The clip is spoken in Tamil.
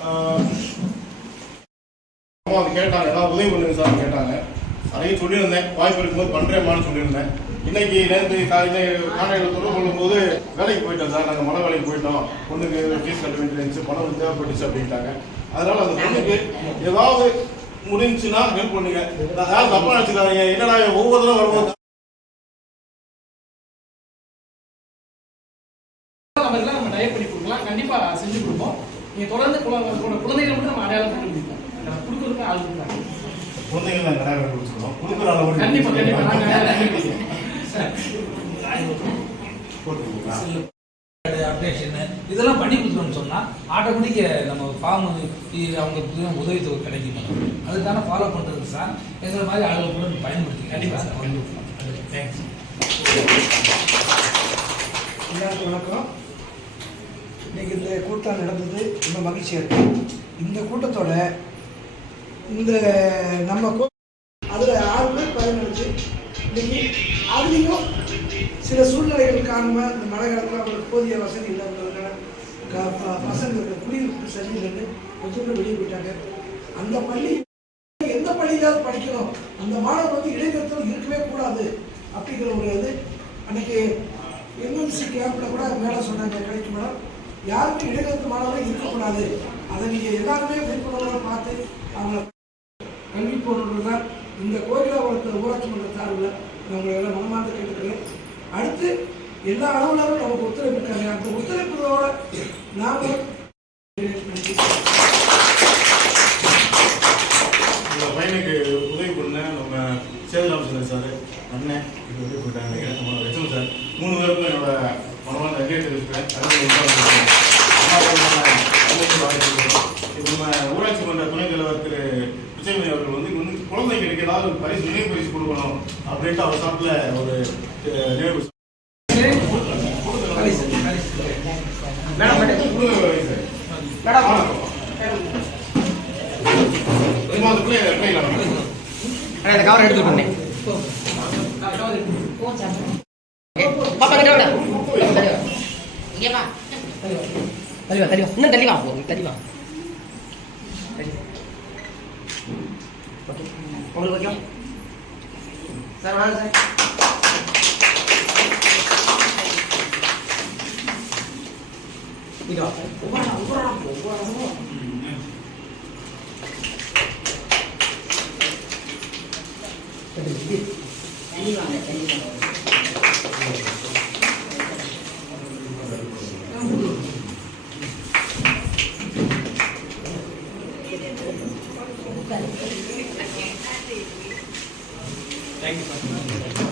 ஆஹ், அம்மா அது கேட்டாங்க ஏதாவது உதவி பண்ணுங்க சார் கேட்டாங்க. அதையும் சொல்லியிருந்தேன். வாய்ப்பு இருக்கும்போது பண்ணுறேம்மான்னு சொல்லியிருந்தேன். இன்னைக்கு நேற்று காலையில் காண்டாக்டில் தொடர்பு கொள்ளும்போது வேலைக்கு போயிட்டோம் சார். நாங்கள் மழை வேலைக்கு போயிட்டோம். பொண்ணுக்கு ஃபீஸ் கட்ட வேண்டியிருந்துச்சு பணம் வந்து தேவைப்பட்டுச்சு அப்படின்ட்டாங்க. அதனால அந்த பொண்ணுக்கு ஏதாவது முடிஞ்சுன்னா ஹெல்ப் பண்ணுங்க. நான் தப்பா நினச்சிக்காதீங்க. என்னடா இவன் ஒவ்வொரு தடவை வரும்போது நம்ம எல்லாம் நம்ம பண்ணி கொடுக்கலாம். கண்டிப்பா செஞ்சு கொடுப்போம். நீங்க தொடர்ந்து குழ- குழ- குழந்தைகளை மட்டும் நம்ம அடையாளம் பண்ணி கொடுக்கறதுக்கு ஆள் இருக்காங்க. குழந்தைகள் நாங்கள் நிறைய பேர் கொடுத்துருக்கோம் கொடுக்குற அளவு அப்டேஷன் இதெல்லாம் பண்ணி கொடுத்தோம்னு சொன்னா ஆட்டோமேட்டிக் நம்ம ஃபார்ம் அவங்க உதவி தொகை கிடைக்கும்? அதுக்கான ஃபாலோ பண்றது சார் எங்களை மாதிரி ஆளுகள் கூட பயன்படுத்தி கண்டிப்பா சார் தேங்க்ஸ் எல்லாருக்கும் வணக்கம். இந்த கூட்டம் நடந்தது. ரொம்ப மகிழ்ச்சியாக இருக்கு. இந்த கூட்டத்தோட இந்த நம்ம அதில் ஆறு பேர் பயனடைச்சு இன்னைக்கு அதுலேயும் சில சூழ்நிலைகள் காரணமாக இந்த மழை காலத்தில் அவங்களுக்கு போதிய வசதி இல்லாததுனால பசங்களுக்கு குடியிருப்பு சரியில்லைன்னு கொஞ்சம் வெளியே போயிட்டாங்க. அந்த பள்ளி எந்த பள்ளியிலாவது படிக்கணும். அந்த மாணவர் வந்து இடைநிறுத்தம் இருக்கவே கூடாது அப்படிங்கிற ஒரு இது. அன்னைக்கு எம்என்சி கேம்பில் கூட மேலே சொன்னாங்க கிடைக்கும் மேடம். யாருக்கும் இடைநிறுத்த மாணவர்கள் இருக்கக்கூடாது. அதை நீங்கள் எல்லாருமே விழிப்புணர்வாக பார்த்து அவங்களை கல்வி போனவர்கள் தான் இந்த கோகிலாபுரத்தில் ஊராட்சி மன்ற சார்பில் உங்களை எல்லாம் மனமார்ந்து கேட்டுக்கிறேன் அடுத்து எல்லா அலுவலரும் நமக்கு உத்தரவிட்டாங்க அந்த ஒத்துழைப்பதோட நாமும் பையனுக்கு உதவி பண்ண நம்ம சேதுராமச்சந்திரன் சார் அண்ணன் இது உதவி பண்ணிட்டாங்க நம்ம சார் மூணு பேருக்கும் என்னோட வாங்கியிருக்கிறோம். இப்ப நம்ம ஊராட்சி மன்ற துணைத் தலைவர் திரு. பிச்சைமணி அவர்கள் வந்து இன்னும் குழந்தைங்களுக்கு ஏதாவது ஒரு பரிசு நினைவு பரிசு கொடுக்கணும் அப்படின்ட்டு அவர் சாப்பில் ஒரு நினைவு சரி சார் சரி சார் மேடம் சார் மேடம். வணக்கம். சும்மா அந்த பிள்ளை பிள்ளைங்களா மேடம்? அந்த கவர் எடுத்து பண்ணேன் பாப்பா கிட்ட விட இங்கே வா தள்ளி வா தள்ளி வா இன்னும் தள்ளி வா போ, தள்ளி வா தள்ளி வா. ஓகே உங்களுக்கு ஓகே சார் வாங்க சார் இங்க வா உட்காரா உட்காரா உட்காரா தள்ளி வாங்க தள்ளி வாங்க Thank you sir